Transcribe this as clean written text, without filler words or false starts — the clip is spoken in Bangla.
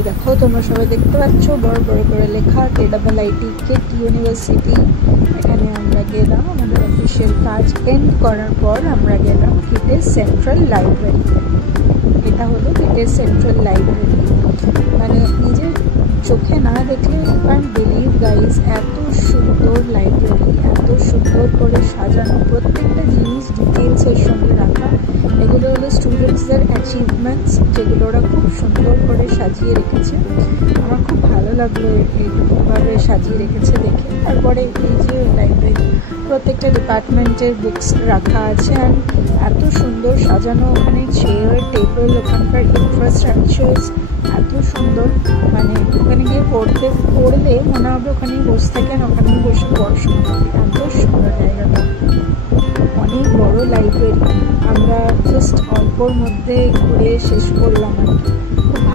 এই দেখো তোমরা সবাই দেখতে পাচ্ছ বড় বড় করে লেখা KIIT কিট ইউনিভার্সিটি। এখানে আমরা গেলাম, আমাদের অফিসিয়াল কাজ এন্ড করার পর আমরা গেলাম কিটের সেন্ট্রাল লাইব্রেরি। এটা হলো কিটের সেন্ট্রাল লাইব্রেরি, মানে নিজের চোখে না দেখলে ইউ ক্যান্ট বিলিভ গাইজ, এত সুন্দর লাইব্রেরি, এত সুন্দর করে সাজানো, প্রত্যেকটা জিনিস ডিটেলসের সঙ্গে রাখা। এগুলো হলো স্টুডেন্টসদের অ্যাচিভমেন্টস, যেগুলো ওরা খুব সুন্দর করে সাজিয়ে রেখেছে। আমার খুব ভালো লাগলো এইরকমভাবে সাজিয়ে রেখেছে দেখে। তারপরে এই যে লাইব্রেরি, প্রত্যেকটা ডিপার্টমেন্টের বুকস রাখা আছে, অ্যান্ড এত সুন্দর সাজানো, ওখানে চেয়ার টেবিল, ওখানকার ইনফ্রাস্ট্রাকচার্স এত সুন্দর, মানে ওখানে গিয়ে পড়লে মনে হবে ওখানেই বসে থাকেন, ওখানেই বসে পড়াশোনা করি। এত সুন্দর জায়গাটা, অনেক বড় লাইব্রেরি। আমরা জাস্ট অল্পর মধ্যে ঘুরে শেষ করলাম আর কি।